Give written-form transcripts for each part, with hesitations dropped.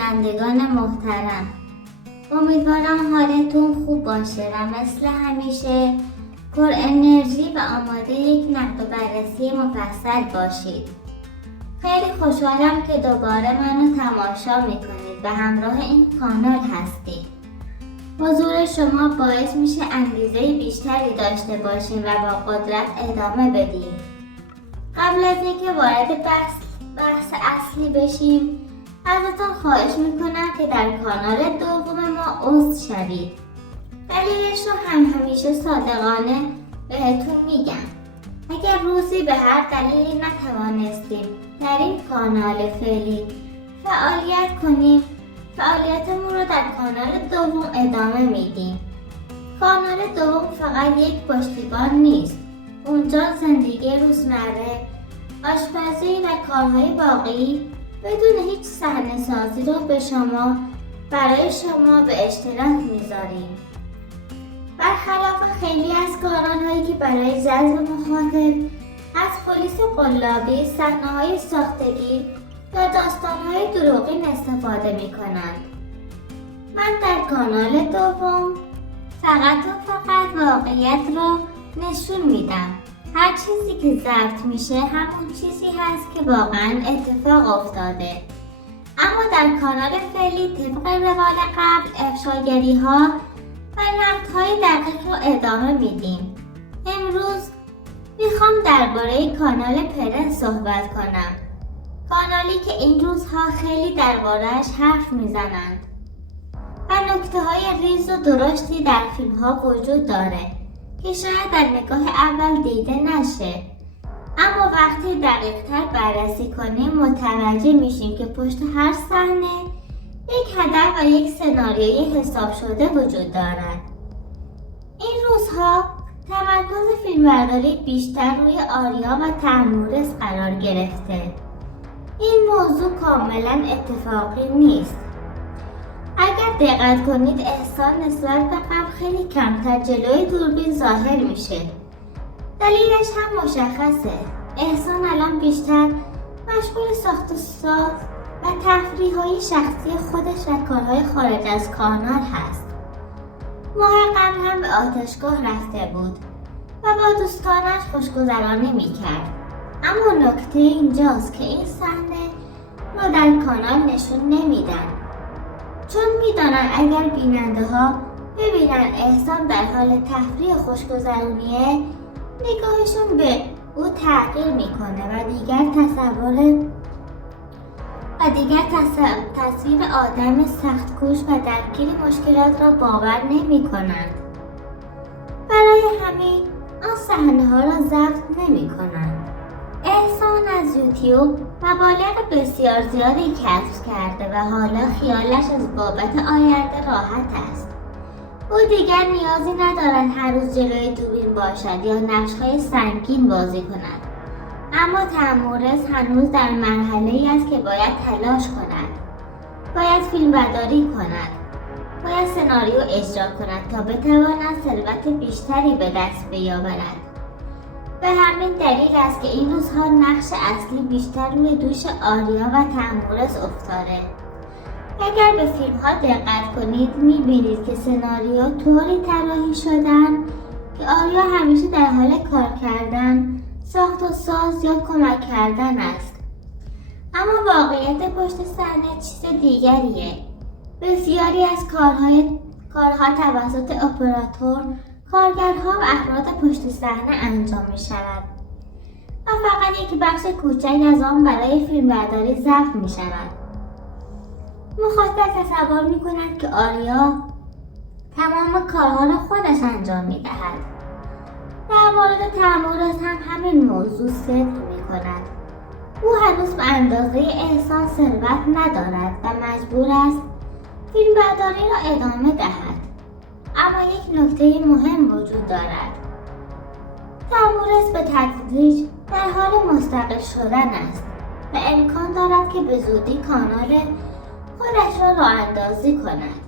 بینندگان محترم، امیدوارم حالتون خوب باشه و مثل همیشه پر انرژی و آماده یک نقد و بررسی مفصل باشید. خیلی خوشحالم که دوباره منو تماشا میکنید و همراه این کانال هستید. حضور شما باعث میشه انگیزه بیشتری داشته باشیم و با قدرت ادامه بدیم. قبل از اینکه وارد بحث اصلی بشیم، ازتون خواهش میکنم که در کانال دوم ما عضو شوید. دلیلش رو همیشه صادقانه بهتون میگم. اگر روزی به هر دلیلی نتوانستیم در این کانال فعلی فعالیت کنیم، فعالیتمون رو در کانال دوم ادامه میدیم. کانال دوم فقط یک پشتیبان نیست. اونجا زندگی روزمره، آشپزی و کارهای واقعی بدون هیچ صحنه‌سازی رو برای شما به اشتراک میذاریم. برخلاف خیلی از کانال‌هایی که برای جذب مخاطب از پلیس قلابی، صحنه‌های ساختگی و داستان‌های دروغین استفاده می‌کنند، من در کانال دوم فقط واقعیت رو نشون میدم. هر چیزی که ضبط میشه همون چیزی هست که واقعا اتفاق افتاده. اما در کانال فعلی طبق روال قبل افشاگری‌ها و نقدهای دقیق رو ادامه میدیم. امروز میخوام درباره کانال پرنس صحبت کنم. کانالی که این روزها خیلی درباره‌اش حرف میزنند و نکته‌های ریز و درشتی در فیلم‌ها وجود داره که شاید در نگاه اول دیده نشه، اما وقتی دقیق‌تر بررسی کنیم متوجه میشیم که پشت هر صحنه یک هدف و یک سناریوی حساب شده وجود دارد. این روزها تمرکز فیلمبرداری بیشتر روی آریا و تحمورث قرار گرفته. این موضوع کاملا اتفاقی نیست. اگر دقت کنید احسان نسبت به قبل خیلی کمتر جلوی دوربین ظاهر میشه. دلیلش هم مشخصه. احسان الان بیشتر مشغول ساخت و ساز و تفریح‌های شخصی خودش و کارهای خارج از کانال هست. ماه قبل هم به آتشگاه رفته بود و با دوستانش خوشگذرانی میکرد. اما نکته اینجاست که این صحنه رو در کانال نشون نمیدن، چون میدانن اگر بیننده ها ببینن احسان در حال تفریح خوشگذرونیه، نگاهشون به او تغییر میکنه و دیگر تصویر آدم سخت‌کوش و درگیر مشکلات را باور نمیکنند. برای همین آن صحنه ها را ضبط نمیکنند. احسان از یوتیوب مبالغ بسیار زیادی کسب کرده و حالا خیالش از بابت آینده راحت است. او دیگر نیازی ندارد هر روز جلوی دوربین باشد یا نقش‌های سنگین بازی کند. اما تحمورث هنوز در مرحله‌ای است که باید تلاش کند. باید فیلمبرداری کند. باید سناریو اجرا کند تا بتواند ثروت بیشتری به دست بیاورد. به همین دلیل است که این روزها نقش اصلی بیشتر روی دوش آریا و تحمورث افتاده. اگر به فیلم‌ها دقت کنید می‌بینید که سناریو طوری طراحی شدن که آریا همیشه در حال کار کردن، ساخت و ساز یا کمک کردن است. اما واقعیت پشت صحنه چیز دیگریه. بسیاری از کارها توسط اپراتور، کارگرها و افراد پشت صحنه انجام می شود و فقط یک بخش کوچک از آن برای فیلمبرداری ضبط می شود. مخاطب تصور می کند که آریا تمام کارها را خودش انجام می دهد. در مورد تحمورث هم همین موضوع صدق می کند. او هنوز به اندازه احسان ثروت ندارد و مجبور است فیلمبرداری را ادامه دهد. اما یک نکته مهم وجود دارد. تحمورث به تدریج در حال مستقل شدن است و امکان دارد که به زودی کانال خودش را راه اندازی کند.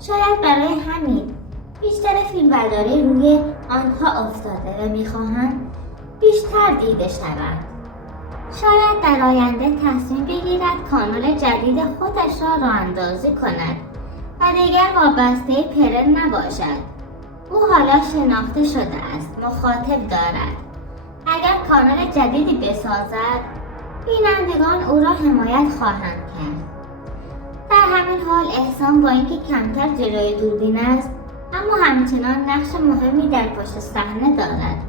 شاید برای همین بیشتر فیلمبرداری روی آنها افتاده و میخواهند بیشتر دیده شوند. شاید در آینده تصمیم بگیرد کانال جدید خودش را راه اندازی کند و دیگر وابسته پرن نباشد. او حالا شناخته شده است، مخاطب دارد. اگر کانال جدیدی بسازد، بینندگان او را حمایت خواهند کرد. در همین حال احسان با اینکه کمتر جلوی دوربین است، اما همچنان نقش مهمی در پشت صحنه دارد.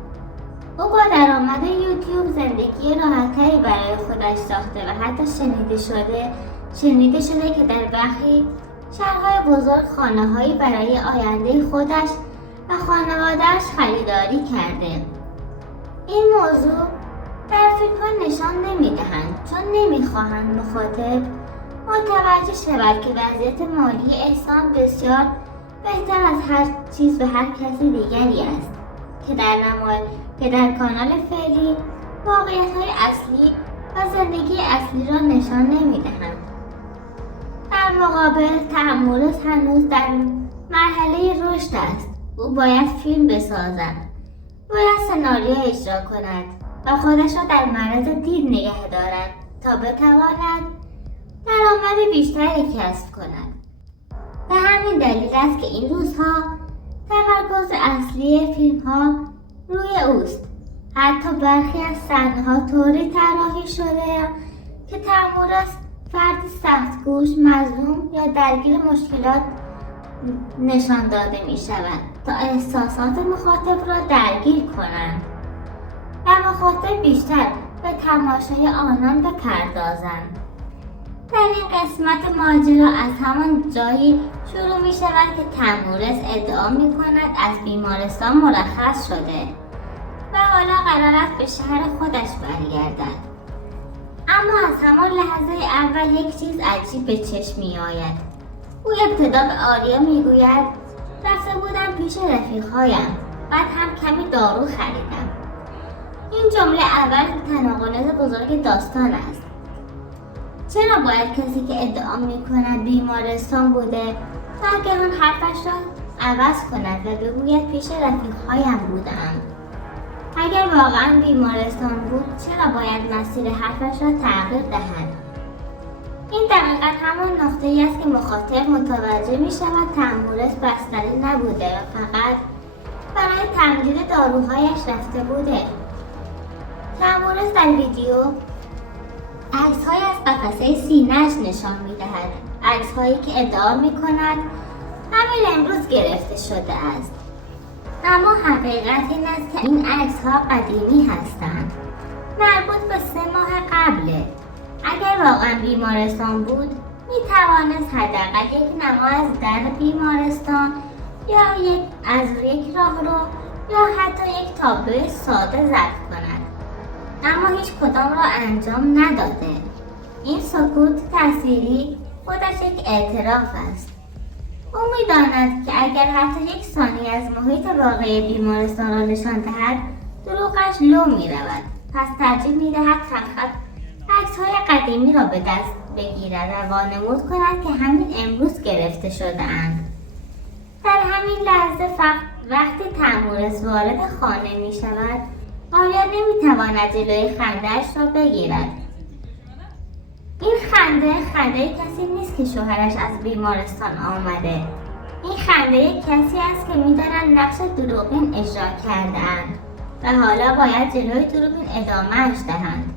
او با درآمد یوتیوب زندگی راحت‌تری برای خودش ساخته و حتی شنیده شده که در برخی شهرهای بزرگ خانه‌هایی برای آینده خودش و خانواده‌اش خریداری کرده. این موضوع در فیلم‌ها نشان نمی‌دهند چون نمی‌خواهند مخاطب متوجه شود که وضعیت مالی احسان بسیار بهتر از هر چیز و هر کسی دیگری است که در کانال فعلی واقعیت‌های اصلی و زندگی اصلی را نشان نمی‌دهند. در مقابل تحمورس هنوز در مرحله رشد است. او باید فیلم بسازد، باید سناریو اجرا کند و خودش را در معرض دید نگه دارد تا بتواند درآمد بیشتری کسب کند. به همین دلیل است که این روزها تمرکز اصلی فیلم‌ها روی اوست. حتی برخی از صحنه‌ها طوری طراحی شده که تحمورس فردی سخت‌کوش، مظلوم یا درگیر مشکلات نشان داده می شود تا احساسات مخاطب را درگیر کنند و مخاطب بیشتر به تماشای آنان بپردازند. در این قسمت ماجرا از همان جایی شروع می شود که تحمورس ادعا می کند از بیمارستان مرخص شده و حالا قرار است به شهر خودش برگردد. اما از همان لحظه اول یک چیز عجیب به چشم می آید. او ابتدا به آریا می گوید رفته بودم پیش رفیقهایم، بعد هم کمی دارو خریدم. این جمله اول تناقض بزرگ داستان است. چرا باید کسی که ادعا می کند بیمارستان بوده ناگهان حرفش را عوض کند و بگوید پیش رفیقهایم بودم؟ اگر واقعا بیمارستان بود چرا باید مسیر حرفش را تغییر دهد؟ این دقیقا همان نقطه‌ای است که مخاطب متوجه می شود تحمورس بستری نبوده و فقط برای تمدید داروهایش رفته بوده. تحمورس در ویدیو عکس‌های از قفسه سینه‌اش نشان می‌دهد، عکس‌هایی که ادعا می‌کند همین امروز گرفته شده است. اما حقیقت این است که این عکس‌ها قدیمی هستند، مربوط به 3 ماه قبله. اگر واقعا بیمارستان بود می‌توانست حداقل یک نما از در بیمارستان یا از یک راهرو یا حتی یک تابلو ساده ضبط کند، اما هیچ کدام را انجام نداده. این سکوت تصویری خودش یک اعتراف است. او می‌داند که اگر حتی یک ثانیه از محیط واقعی بیمارستان را نشان دهد دروغش لو می‌رود، پس ترجیح می‌دهد فقط عکس‌های قدیمی را به دست بگیرد و وانمود کند که همین امروز گرفته شده‌اند. در همین لحظه وقتی تحمورس وارد خانه می‌شود آریا نمیتواند جلوی خنده‌اش را بگیرد. این خنده کسی نیست که شوهرش از بیمارستان آمده. این خنده کسی است که میدانند نقش دروغین اجرا کرده‌اند و حالا باید جلوی دروغین ادامه‌اش دهند.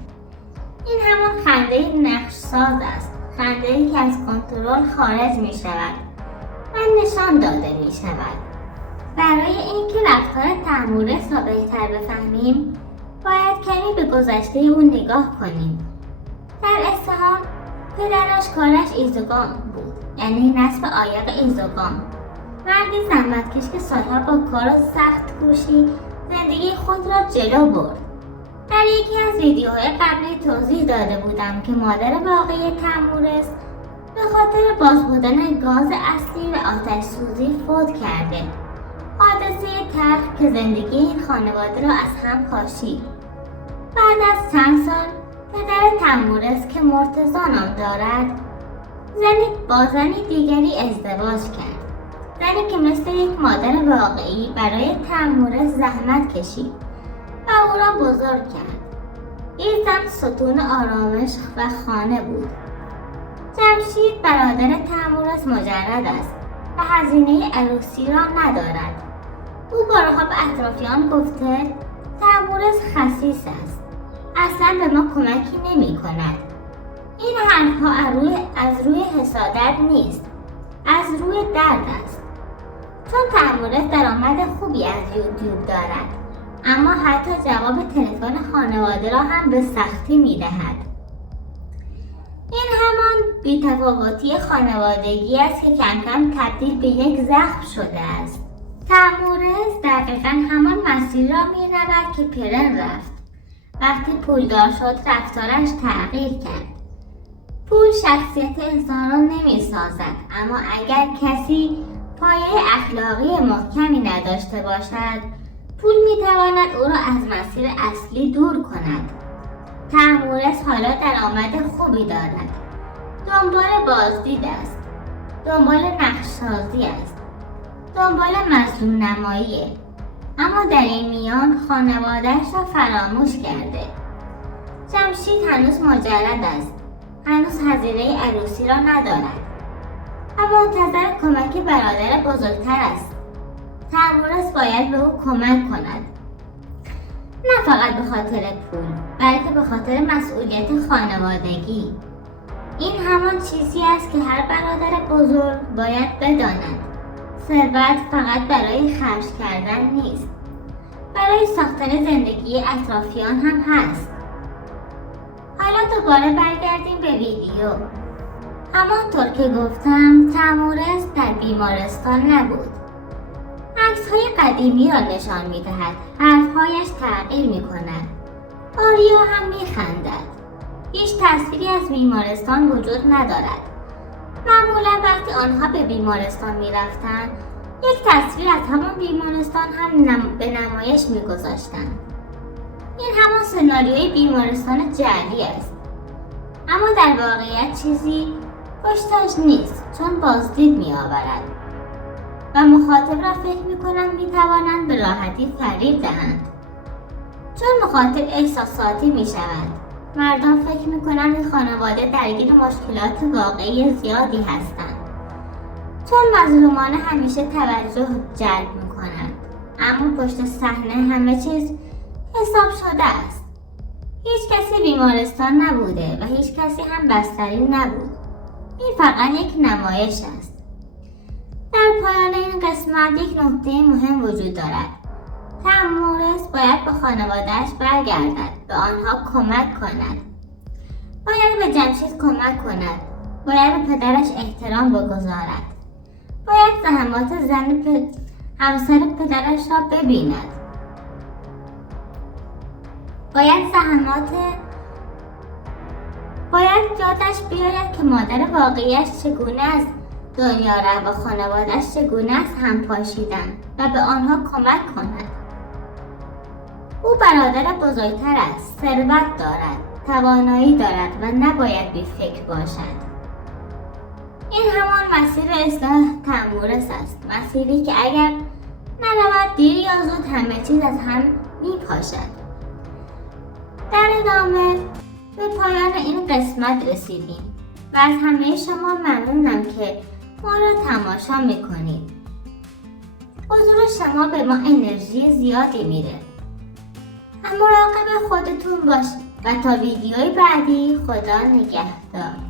این همان خنده نقش ساز است، خنده‌ای که از کنترل خارج می شود و نشان داده می شود. برای اینکه رفتار تحمورس را بهتر بفهمیم باید کمی به گذشته او نگاه کنیم. در اصفهان پدرش کارش ایزوگام بود، یعنی نصب عایق ایزوگام، مردی زحمتکش که سالها با کار و سخت کوشی زندگی خود را جلو برد. در یکی از ویدیوهای قبلی توضیح داده بودم که مادر واقعی تحمورس به خاطر باز بودن گاز اصلی و آتش سوزی فوت کرده. حادثه تلخ که زندگی این خانواده را از هم پاشید. بعد از چند سال پدر تحمورس که مرتضی نام دارد با زنی دیگری ازدواج کرد. زنی که مثل یک مادر واقعی برای تحمورس زحمت کشید و او را بزرگ کرد. این زن ستون آرامش و خانه بود. جمشید برادر تحمورس مجرد است و هزینه عروسی را ندارد. او بارها به اطرافیان گفته تحمورس خسیس است، اصلا به ما کمکی نمی کند. این حرفها از روی حسادت نیست، از روی درد است. چون تحمورس درآمد خوبی از یوتیوب دارد، اما حتی جواب تلفن خانواده را هم به سختی می دهد. این همان بی‌تفاوتی خانوادگی است که کم کم تبدیل به یک زخم شده است. تحمورس دقیقاً همان مسیر را می رود که پرن رفت. وقتی پولدار شد رفتارش تغییر کرد. پول شخصیت انسان را نمی سازد، اما اگر کسی پایه اخلاقی محکمی نداشته باشد، پول می تواند او را از مسیر اصلی دور کند. تحمورس حالا درآمد خوبی دارد. دنبال بازدید است. دنبال نقش‌سازی است. دنبال مظلوم نماییه. اما در این میان خانواده‌اش را فراموش کرده. جمشید هنوز مجرد است. هنوز هزینه عروسی را ندارد و منتظر کمک برادر بزرگتر است. تحمورس باید به او کمک کند، نه فقط به خاطر پول، بلکه به خاطر مسئولیت خانوادگی. این همان چیزی است که هر برادر بزرگ باید بداند. ثروت فقط برای خرج کردن نیست، برای ساختن زندگی اطرافیان هم هست. حالا دوباره برگردیم به ویدیو. همانطور که گفتم تحمورس در بیمارستان نبود. عکس‌های قدیمی را نشان می‌دهد. حرف‌هایش تغییر می‌کند. آریا هم می‌خندد. هیچ تصویری از بیمارستان وجود ندارد. معمولا وقتی آنها به بیمارستان می‌رفتند، یک تصویر از همان بیمارستان هم به نمایش می‌گذاشتند. این همان سناریوی بیمارستان جعلی است. اما در واقعیت چیزی پشتش نیست، چون بازدید می‌آورد و مخاطب را فکر می‌کنند می‌توانند به راحتی فریب دهند. چون مخاطب احساساتی می‌شود، مردم فکر می‌کنند این خانواده درگیر مشکلات واقعی زیادی هستند. چون مظلومانه همیشه توجه جلب می‌کنند، اما پشت صحنه همه چیز حساب شده است. هیچ کسی بیمارستان نبوده و هیچ کسی هم بستری نبود. این فقط یک نمایش است. در پایان این قسمت یک نکته مهم وجود دارد. تحمورس باید به خانواده‌اش برگردد، به آنها کمک کند. باید به جمشید کمک کند. باید به پدرش احترام بگذارد. باید زحمات همسر پدرش را ببیند. باید یادش بیاید که مادر واقعیش چگونه از دنیا رفت و خانواده‌اش چگونه از هم پاشیدند و به آنها کمک کند. او برادر بزرگتر است، ثروت دارد، توانایی دارد و نباید بی‌فکر باشد. این همان مسیر اصلاح تحمورس است، مسیری که اگر نرود دیر یا زود همه چیز از هم میپاشد. در ادامه به پایان این قسمت رسیدیم و از همه شما ممنونم که ما را تماشا میکنید. حضور شما به ما انرژی زیادی میده. مراقب خودتون باشید و تا ویدیوی بعدی خدا نگهدار.